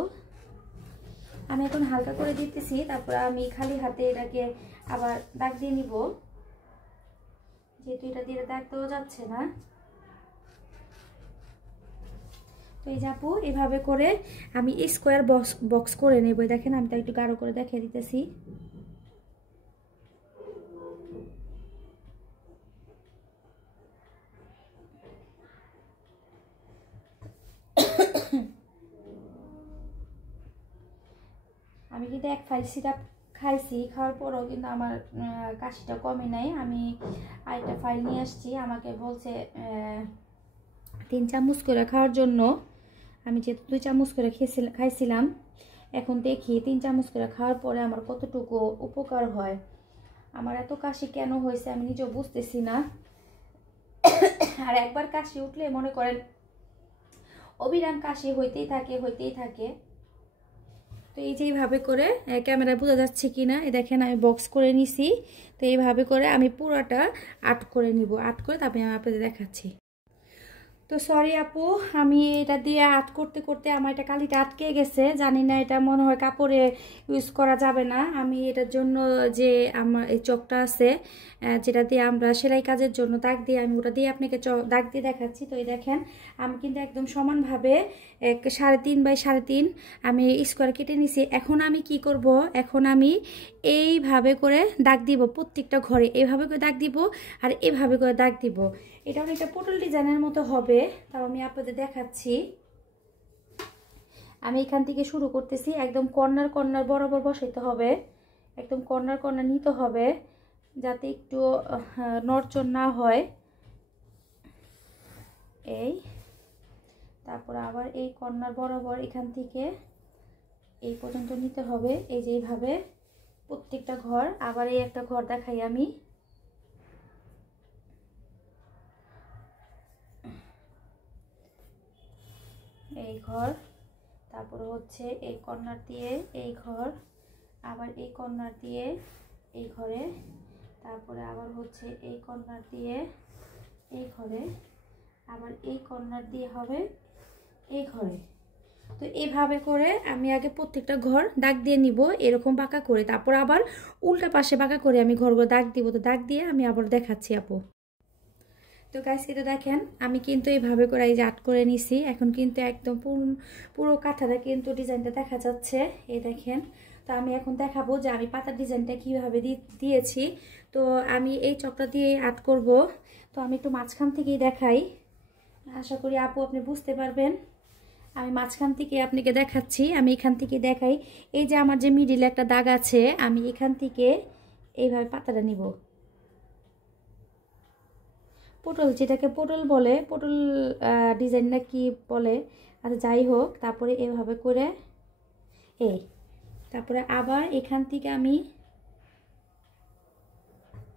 আমি এখন হালকা করে দিতেছি, তারপর আমি খালি হাতে এটাকে আবার দাগ দিয়ে নিব, যেহেতু এটা দিয়ে দাগ দেওয়া যাচ্ছে না। তো এই যে আপু এভাবে করে আমি স্কোয়ার বক্স করে নেব। দেখেন আমি তা একটু গাঢ় করে দেখিয়ে দিতেছি। আমি কিন্তু এক ফাইল সিরাপ খাইছি, খাওয়ার পরেও কিন্তু আমার কাশিটা কমে নাই। আমি আরেকটা ফাইল নিয়ে আসছি, আমাকে বলছে 3 চামচ করে খাওয়ার জন্য। আমি যেহেতু 2 চামচ করে খাইছিলাম, এখন দেখি 3 চামচ করে খাওয়ার পরে আমার কতটুকু উপকার হয়। আমার এত কাশি কেন হয়েছে আমি নিজেও বুঝতেছি না। আর একবার কাশি উঠলে মনে করেন অবিরাম কাশি হইতেই থাকে। তো এই যে এইভাবে করে ক্যামেরায় বোঝা যাচ্ছে কিনা, এই দেখেন আমি বক্স করে নিছি। তো এইভাবে করে আমি পুরোটা আর্ট করে নিব। আর্ট করে তারপরে আমি আপনাদের দেখাচ্ছি। তো সরি আপু, আমি এটা দিয়ে আর্ট করতে করতে আমার এটা কালিটা আটকে গেছে, জানি না এটা মনে হয় কাপড়ে ইউজ করা যাবে না। আমি এটার জন্য যে আমার এই চকটা আছে যেটা দিয়ে আমরা সেলাই কাজের জন্য দাগ দিয়ে, আমি ওটা দিয়ে আপনাকে দাগ দিয়ে দেখাচ্ছি। তো এই দেখেন আমি কিন্তু একদম সমানভাবে 3.5 বাই 3.5 আমি স্কোয়ার কেটে নিছি। এখন আমি কি করব, এখন আমি এইভাবে করে দাগ দিব প্রত্যেকটা ঘরে, এইভাবে করে দাগ দিব আর এইভাবে করে দাগ দিব। এটা অনেকটা পটল ডিজাইনের মতো হবে, তাও আমি আপনাদের দেখাচ্ছি। আমি এখান থেকে শুরু করতেছি, একদম কর্নার কর্নার বরাবর বসাইতে হবে, একদম কর্নার কর্নার নিতে হবে যাতে একটু নড়চড় না হয়। এই তারপর আবার এই কর্নার বরাবর এখান থেকে এই পর্যন্ত নিতে হবে, এই যে এইভাবে প্রত্যেকটা ঘর। আবার এই একটা ঘর দেখাই আমি, এই ঘর, তারপরে হচ্ছে এই কর্নার দিয়ে এই ঘর, আবার এই কর্নার দিয়ে এই ঘরে, তারপরে আবার হচ্ছে এই কর্নার দিয়ে এই ঘরে, আবার এই কর্নার দিয়ে হবে এই ঘরে। তো এইভাবে করে আমি আগে প্রত্যেকটা ঘর দাগ দিয়ে নিব এরকম বাঁকা করে, তারপর আবার উল্টা পাশে বাঁকা করে আমি ঘরগুলো দাগ দিব। তো দাগ দিয়ে আমি আবার দেখাচ্ছি আপু। তো গাইস এটা দেখেন আমি কিন্তু এইভাবে করে এই যে আর্ট করে নিছি। এখন কিন্তু একদম পুরো কাঁথাটা কিন্তু ডিজাইনটা দেখা যাচ্ছে, এই দেখেন। তো আমি এখন দেখাবো যে আমি পাতার ডিজাইনটা কীভাবে দিয়েছি। তো আমি এই চকটা দিয়ে আর্ট করব। তো আমি একটু মাঝখান থেকেই দেখাই, আশা করি আপু আপনি বুঝতে পারবেন। আমি মাঝখান থেকে আপনাকে দেখাচ্ছি, আমি এখান থেকে দেখাই। এই যে আমার যে মিডিলে একটা দাগ আছে, আমি এখান থেকে এইভাবে পাতাটা নিব। পটল, যেটাকে পটল বলে, পটল ডিজাইন না কি বলে, আর যাই হোক। তারপরে এভাবে করে এই, তারপরে আবার এখান থেকে আমি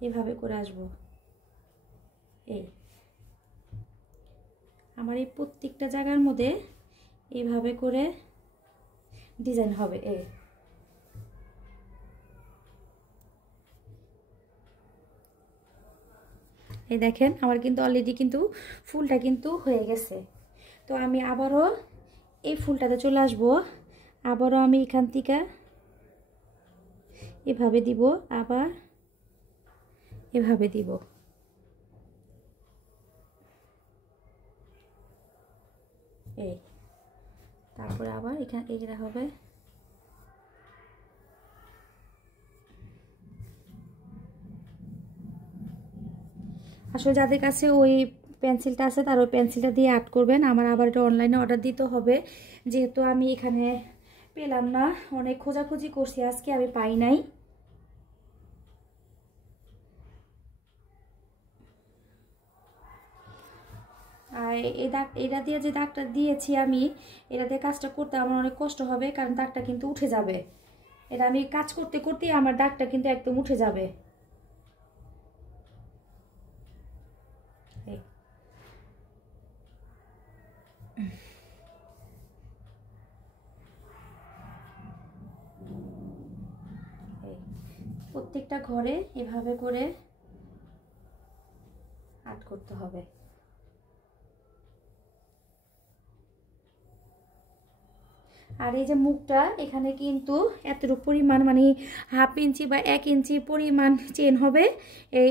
এভাবে করে আসব। এই আমার এই প্রত্যেকটা জায়গার মধ্যে এইভাবে করে ডিজাইন হবে। এই দেখেন আমার কিন্তু অলরেডি কিন্তু ফুলটা কিন্তু হয়ে গেছে। তো আমি আবারও এই ফুলটাতে চলে আসবো, আবারও আমি এখান থেকে এভাবে দিব, আবার এভাবে দিব। এই তারপরে আবার এখানে এইটা হবে। আসলে যাদের কাছে ওই পেন্সিলটা আছে তারা ওই পেন্সিলটা দিয়ে আর্ট করবেন। আমার আবার এটা অনলাইনে অর্ডার দিতে হবে, যেহেতু আমি এখানে পেলাম না, অনেক খোঁজাখুঁজি করছি, আজকে আমি পাই নাই। আর এই দাগ, এটা দিয়ে যে দাগটা দিয়েছি আমি, এটা দিয়ে কাজটা করতে আমার অনেক কষ্ট হবে, কারণ দাগটা কিন্তু উঠে যাবে। এটা আমি কাজ করতে করতেই আমার দাগটা কিন্তু একদম উঠে যাবে। প্রত্যেকটা ঘরে এভাবে করে আর্ট করতে হবে। আর এই যে মুখটা, এখানে কিন্তু এতটুকু পরিমাণ মানে 1/2 ইঞ্চি বা 1 ইঞ্চি পরিমাণ চেন হবে, এই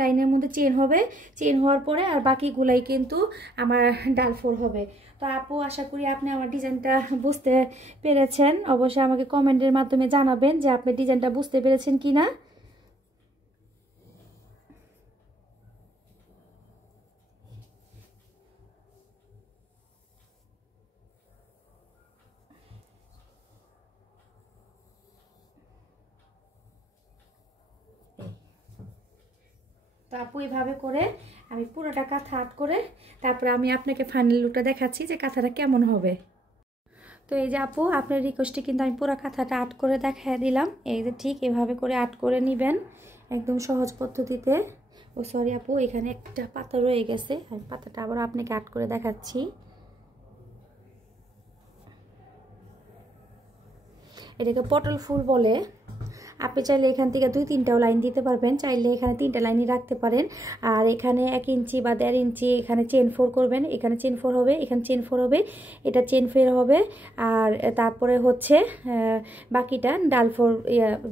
লাইনের মধ্যে চেন হবে। চেন হওয়ার পরে আর বাকিগুলাই কিন্তু আমার ডালফোর হবে। তো আপু আশা করি আপনি আমার ডিজাইনটা বুঝতে পেরেছেন। অবশ্যই আমাকে কমেন্টের মাধ্যমে জানাবেন যে আপনি ডিজাইনটা বুঝতে পেরেছেন কিনা। তো আপু এইভাবে করে আমি পুরোটা কাঁথা আর্ট করে তারপরে আমি আপনাকে ফাইনাল লুকটা দেখাচ্ছি যে কাঁথাটা কেমন হবে। তো এই যে আপু আপনার রিকোয়েস্টে কিন্তু আমি পুরো কাঁথাটা আর্ট করে দেখাই দিলাম। এই যে ঠিক এভাবে করে আর্ট করে নেবেন একদম সহজ পদ্ধতিতে। ও সরি আপু, এখানে একটা পাতা রয়ে গেছে, আমি পাতাটা আবার আপনাকে আর্ট করে দেখাচ্ছি। এটাকে পটল ফুল বলে। আপনি চাইলে এখান থেকে 2-3টাও লাইন দিতে পারবেন, চাইলে এখানে 3টা লাইনই রাখতে পারেন। আর এখানে 1 ইঞ্চি বা 1.5 ইঞ্চি এখানে চেন 4 করবেন, এখানে চেন 4 হবে, এখানে চেন 4 হবে, এটা চেন 4 হবে। আর তারপরে হচ্ছে বাকিটা ডাল 4,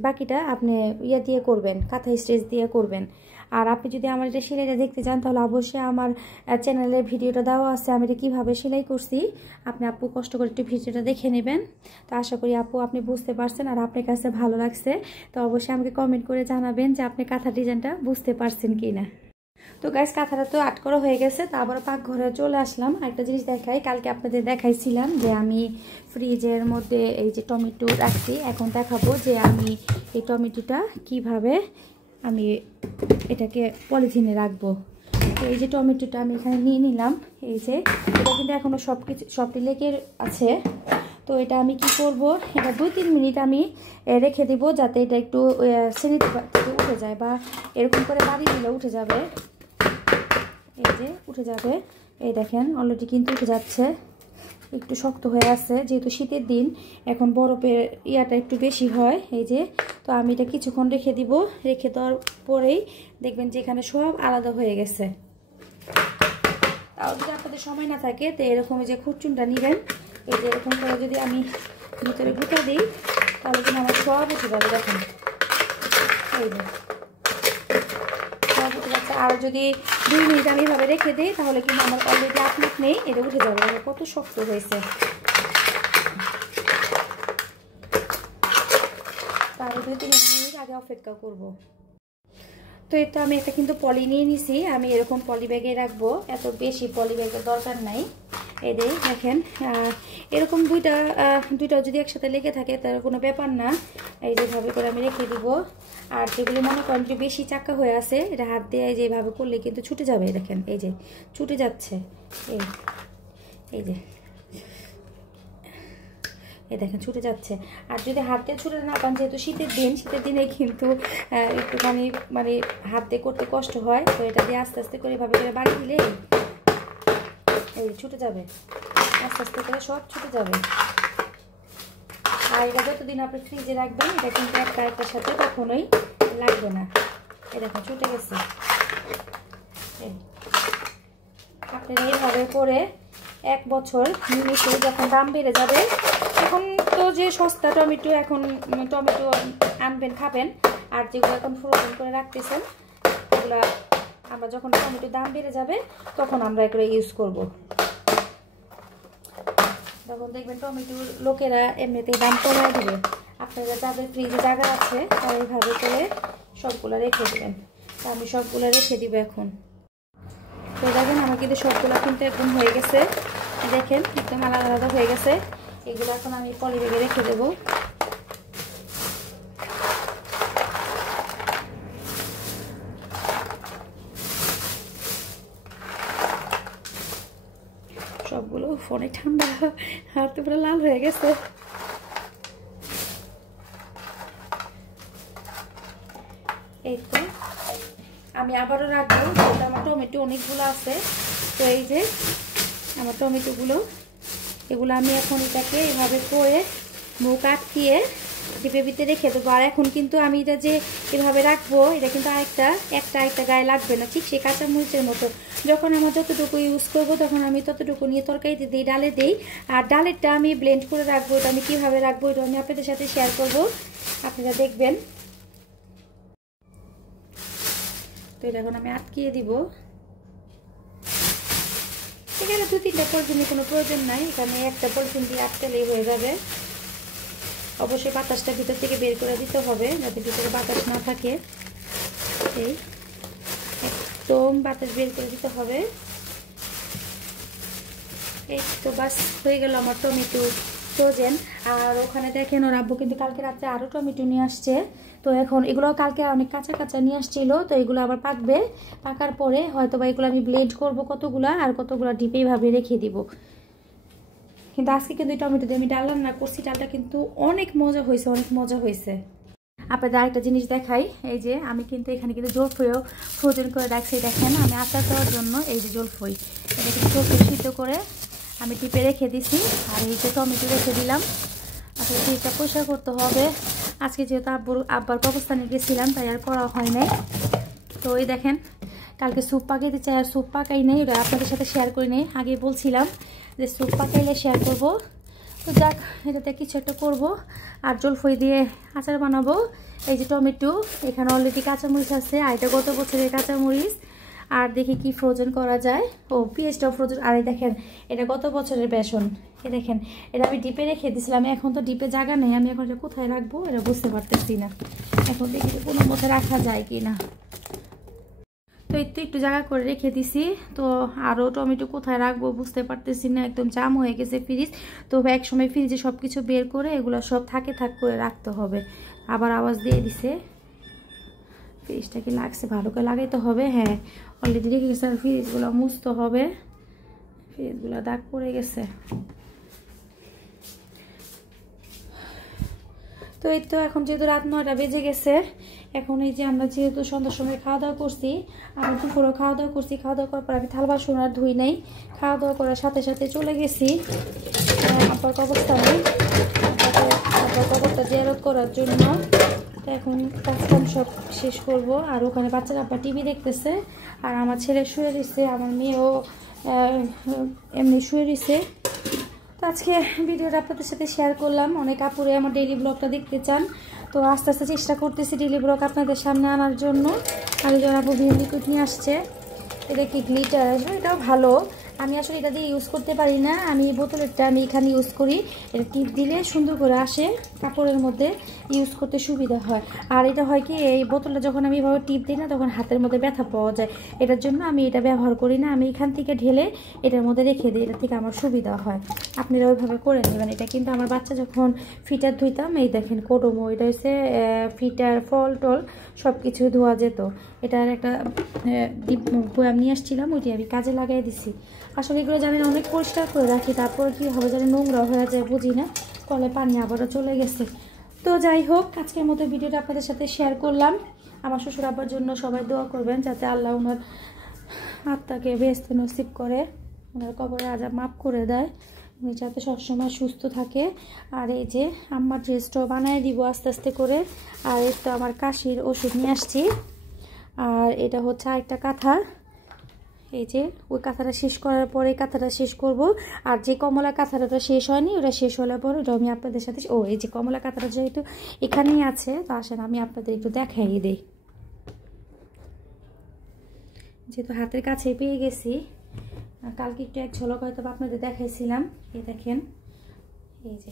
বাকিটা আপনি দিয়ে করবেন, কাঁথা স্টিচ দিয়ে করবেন। আর আপনি যদি আমার এটা সেলাইটা দেখতে চান তাহলে অবশ্যই আমার চ্যানেলে ভিডিওটা দেওয়া আছে, আমি এটা কীভাবে সেলাই করছি। আপনি আপু কষ্ট করে একটু ভিডিওটা দেখে নেবেন। তো আশা করি আপু আপনি বুঝতে পারছেন আর আপনার কাছে ভালো লাগছে। তো অবশ্যই আমাকে কমেন্ট করে জানাবেন যে আপনি কাঁথা ডিজাইনটা বুঝতে পারছেন কি না। তো গাইস কাঁথাটা তো আট করা হয়ে গেছে, তো আবার পাকঘরে চলে আসলাম। একটা জিনিস দেখাই, কালকে আপনাদের দেখাইছিলাম যে আমি ফ্রিজের মধ্যে এই যে টমেটো রাখছি। এখন দেখাবো যে আমি এই টমেটোটা কিভাবে আমি এটাকে পলিথিনে রাখবো। তো এই যে টমেটোটা আমি এখানে নিয়ে নিলাম, এই যে এটা কিন্তু এখনও সবটি লেগে আছে। তো এটা আমি কি করব, এটা 2-3 মিনিট আমি রেখে দিব যাতে এটা একটু শ্রেণী থেকে উঠে যায়, বা এরকম করে বাড়ি দিলে উঠে যাবে। এই যে উঠে যাবে, এই দেখেন অলরেডি কিন্তু উঠে যাচ্ছে। একটু শক্ত হয়ে আছে যেহেতু শীতের দিন, এখন বরফের ইয়াটা একটু বেশি হয়। এই যে তো আমি এটা কিছুক্ষণ রেখে দিব, রেখে দেওয়ার পরেই দেখবেন যে এখানে সব আলাদা হয়ে গেছে। তাও যদি আপনাদের সময় না থাকে তো এরকম যে খুরচুনটা নেবেন, এই যে এরকম করে যদি আমি ভিতরে গুঁতা দিই তাহলে কিন্তু আমার সব উঠে যাবে। দেখেন এই যে সব উঠে যাচ্ছে। আর যদি 2 মিনিট আমি এভাবে রেখে দিই তাহলে কিন্তু আমার অলরেডি আপনি নেই, এটা উঠে যাবে। কত শক্ত হয়েছে, তাহলে 2-3 মিনিট আগে অপেক্ষা করবো। তো এই তো আমি এটা কিন্তু পলি নিয়ে নিছি, আমি এরকম পলি ব্যাগে রাখবো, এত বেশি পলি ব্যাগের দরকার নাই। এই দেখেন এরকম দুইটা যদি একসাথে লেগে থাকে তার কোনো ব্যাপার না। এই যেভাবে করে আমি রেখে দিব। আর যেগুলো মনে করেন যে বেশি চাকা হয়ে আছে, এটা হাত দিয়ে যেভাবে করলে কিন্তু ছুটে যাবে। দেখেন এই যে ছুটে যাচ্ছে, এই যে এই দেখেন ছুটে যাচ্ছে। আর যদি হাত দিয়ে ছুটে না পান, যেহেতু শীতের দিনে কিন্তু একটুখানি মানে হাত দিয়ে করতে কষ্ট হয়, তো এটা দিয়ে আস্তে আস্তে করে এভাবে করে বাড়ি দিলে এই ছুটে যাবে, আস্তে আস্তে করে সব ছুটে যাবে। আর এটা যতদিন আপনি ফ্রিজে রাখবেন এটা কিন্তু একটার সাথে কখনোই লাগবে না। এই দেখেন ছুটে গেছে। আপনারা এইভাবে করে 1 বছর নিমেষে যখন দাম বেড়ে যাবে, এখন তো যে সস্তা টমেটো, এখন টমেটো আনবেন খাবেন, আর যেগুলো এখন ফ্রোজেন করে রাখতেছেন এগুলো আমরা যখন টমেটোর দাম বেড়ে যাবে তখন আমরা এগুলো ইউজ করব। তখন দেখবেন টমেটোর লোকেরা এমনিতেই দাম কমায় দেবে। আপনারা যাদের ফ্রিজে জায়গা আছে তারা এইভাবে করে সবগুলো রেখে দেবেন। তো আমি সবগুলো রেখে দিব এখন। তো দেখেন আমার কিন্তু সবগুলো কিন্তু একদম হয়ে গেছে, দেখেন একদম আলাদা আলাদা হয়ে গেছে। এগুলো এখন আমি পলি ব্যাগে রেখে দেবো। সবগুলো ফোনে ঠান্ডা, হাতে পুরো লাল হয়ে গেছে। এই তো আমি আবারও রাখবো, যেহেতু আমার টমেটো অনেকগুলো আছে। তো এই যে আমার টমেটোগুলো, এগুলো আমি এখন এটাকে এভাবে করে মুখ আটকিয়ে ডিপের ভিতরে রেখে দেবো। আর এখন কিন্তু আমি এটা যে এভাবে রাখবো, এটা কিন্তু একটা গায়ে লাগবে না, ঠিক সেই কাঁচামরিচের মতো। যখন আমার যতটুকু ইউজ করবো তখন আমি ততটুকু নিয়ে তরকারিতে দিই, ডালে দিই। আর ডালেরটা আমি ব্লেন্ড করে রাখবো, এটা আমি কীভাবে রাখবো এটা আমি আপনাদের সাথে শেয়ার করবো, আপনারা দেখবেন। তো এটা এখন আমি আটকিয়ে দিব। এখানে 2-3টা পলিথিনের কোনো প্রয়োজন নাই, এখানে একটা পলিথিন দিয়ে আটকালেই হয়ে যাবে। অবশ্যই বাতাসটা ভিতর থেকে বের করে দিতে হবে যাতে ভিতরে বাতাস না থাকে। এই একদম বাতাস বের করে দিতে হবে। এই তো বাস হয়ে গেল আমার টমেটো ফ্রোজেন। আর ওখানে দেখেন ওর আব্বু কিন্তু কালকে রাত্রে আরও টমেটো নিয়ে আসছে। তো এখন এগুলো কালকে অনেক কাঁচা কাঁচা নিয়ে আসছিল, তো এগুলো আবার পাকবে। পাকার পরে হয়তো বা এগুলো আমি ব্লেন্ড করবো কতগুলা, আর কতগুলো ডিপে এইভাবে রেখে দিব। কিন্তু আজকে কিন্তু টমেটো দিয়ে আমি ডাল রান্না করছি, ডালটা কিন্তু অনেক মজা হয়েছে, অনেক মজা হয়েছে। আপনাদের আরেকটা জিনিস দেখাই, এই যে আমি কিন্তু এখানে কিন্তু জলফইও ফ্রোজেন করে রাখছি। দেখেন আমি আচার দেওয়ার জন্য এই যে জলফই, এটা কিন্তু জলফই সিদ্ধ করে আমি টিপে রেখে দিছি। আর এই যে টমেটো রেখে দিলাম। আসলে ফ্রিজটা পরিষ্কার করতে হবে। আজকে যেহেতু আব্বার কবরস্থানে গেছিলাম তাই আর করা হয় নাই। তো এই দেখেন কালকে স্যুপ পাকাইতে চাই, আর স্যুপ পাকাই নেই, ওটা আপনাদের সাথে শেয়ার করি নেই। আগে বলছিলাম যে স্যুপ পাকাইলে শেয়ার করব। তো যাক, এটাতে কিছু একটা করবো। আর জলফই দিয়ে আচার বানাবো। এই যে টমেটো, এখানে অলরেডি কাঁচামরিচ আছে, আর এটা গত বছরের কাঁচামরিচ। আর দেখি কি ফ্রোজেন করা যায়। ও পেঁয়াজটাও ফ্রোজেন। আর এই দেখেন এটা গত বছরের বেসন। এ দেখেন এটা আমি ডিপে রেখে দিয়েছিলাম, এখন তো ডিপে জায়গা নেই, আমি এখন এটা কোথায় রাখবো এটা বুঝতে পারতেছি না। এখন দেখি কোনো মতে রাখা যায় কি না। তো একটু জায়গা করে রেখে দিছি। তো আরও টমেটো কোথায় রাখবো বুঝতে পারতেছি না, একদম জাম হয়ে গেছে ফ্রিজ। তো এক সময় ফ্রিজে সব কিছু বের করে এগুলো সব থাক করে রাখতে হবে। আবার আওয়াজ দিয়ে দিছে, ফ্রিজটা কি লাগছে, ভালো করে লাগাইতে হবে। হ্যাঁ অলরেডি রেখে গেছে, আর ফ্রিজগুলো মুছতে হবে, ফ্রিজগুলো দাগ পড়ে গেছে। তো এই তো এখন যেহেতু রাত 9টা বেজে গেছে, এখন এই যে আমরা যেহেতু সন্ধ্যার সময় খাওয়া দাওয়া করছি, আমি দুপুরও খাওয়া দাওয়া করছি। খাওয়া দাওয়া করার পর আমি থাল বাসন আর ধুই নাই, খাওয়া দাওয়া করার সাথে সাথে চলে গেছি আব্বার কবরস্থানে, আব্বার কবরটা জিয়ারত করার জন্য। তো এখন কাজকাম সব শেষ করব। আর ওখানে বাচ্চারা আব্বা টিভি দেখতেছে, আর আমার ছেলে শুয়ে রয়েছে, আমার মেয়েও এমনি শুয়ে রয়েছে। তো আজকে ভিডিওটা আপনাদের সাথে শেয়ার করলাম। অনেক আপুরে আমার ডেইলি ব্লগটা দেখতে চান, তো আস্তে আস্তে চেষ্টা করতেছি ডেইলি ব্লগ আপনাদের সামনে আনার জন্য। আর একজন আপু লিকুইড নিয়ে আসছে, এটা কি গ্লিটার, এটাও ভালো। আমি আসলে এটা দিয়ে ইউজ করতে পারি না, আমি এই বোতলেরটা আমি এখানে ইউজ করি। এটা টিপ দিলে সুন্দর করে আসে, কাপড়ের মধ্যে ইউজ করতে সুবিধা হয়। আর এটা হয় কি, এই বোতলটা যখন আমি এভাবে টিপ দিই না তখন হাতের মধ্যে ব্যথা পাওয়া যায়, এটার জন্য আমি এটা ব্যবহার করি না। আমি এখান থেকে ঢেলে এটার মধ্যে রেখে দিই, এটা থেকে আমার সুবিধা হয়। আপনারা ওইভাবে করে নেবেন। এটা কিন্তু আমার বাচ্চা যখন ফিটার ধুইতাম, এই দেখেন কোডোমো, এটা হচ্ছে ফিটার ফল টল সব কিছু ধোয়া যেত। এটার একটা বয়াম নিয়ে আসছিলাম, ওইটি আমি কাজে লাগাই দিছি। আসলে এগুলো জানেন অনেক পরিষ্কার করে রাখি, তারপর কি হবে জানি নোংরা হয়ে যায়, বুঝি না, কলে পানি আবারও চলে গেছে। তো যাই হোক, আজকের মতো ভিডিওটা আপনাদের সাথে শেয়ার করলাম। আমার শ্বশুর আব্বার জন্য সবাই দোয়া করবেন, যাতে আল্লাহ ওনার আত্মাকে বেহেশত নসিব করে, ওনার কবরের আযাব মাফ করে দেয়, উনি যাতে সবসময় সুস্থ থাকে। আর এই যে আম্মার ড্রেসটাও বানিয়ে দিব আস্তে আস্তে করে। আর এই তো আমার কাশির ওষুধ নিয়ে আসছি। আর এটা হচ্ছে আরেকটা কাঁথা, এই যে ওই কাঁথাটা শেষ করার পরে কাঁথাটা শেষ করব। আর যে কমলা কাঁথাটা শেষ হয়নি, ওটা শেষ হলে পরে ওটা আমি আপনাদের সাথে, এই যে কমলা কাঁথাটা যেহেতু এখানেই আছে, তো আসেন আমি আপনাদের একটু দেখাই দিই। যেহেতু হাতের কাছে পেয়ে গেছি, কালকে একটু এক ঝলক হয়তো আপনাদের দেখাইছিলাম। এই দেখেন, এই যে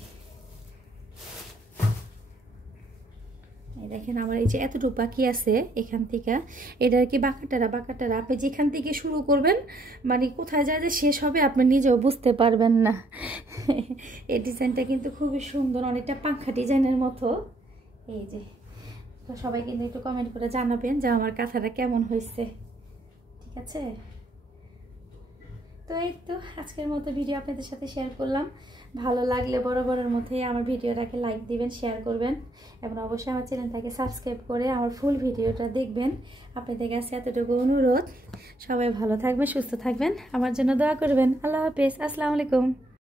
দেখেন আমার এই যে এতটুকু বাকি আছে এখান থেকে, এটা আর কি বাঁকাটারা আপনি যেখান থেকে শুরু করবেন, মানে কোথায় যায় যে শেষ হবে আপনি নিজেও বুঝতে পারবেন না। এই ডিজাইনটা কিন্তু খুবই সুন্দর, অনেকটা পাখা ডিজাইনের মতো। এই যে, তো সবাই কিন্তু একটু কমেন্ট করে জানাবেন যে আমার কাঁথাটা কেমন হয়েছে, ঠিক আছে? তো এই তো আজকের মতো ভিডিও আপনাদের সাথে শেয়ার করলাম। ভালো লাগলে বরাবরের মধ্যেই আমার ভিডিওটাকে লাইক দিবেন, শেয়ার করবেন, এবং অবশ্যই আমার চ্যানেলটাকে সাবস্ক্রাইব করে আমার ফুল ভিডিওটা দেখবেন। আপনাদের কাছে এতটুকু অনুরোধ। সবাই ভালো থাকবেন, সুস্থ থাকবেন, আমার জন্য দোয়া করবেন। আল্লাহ হাফেজ, আসসালামু আলাইকুম।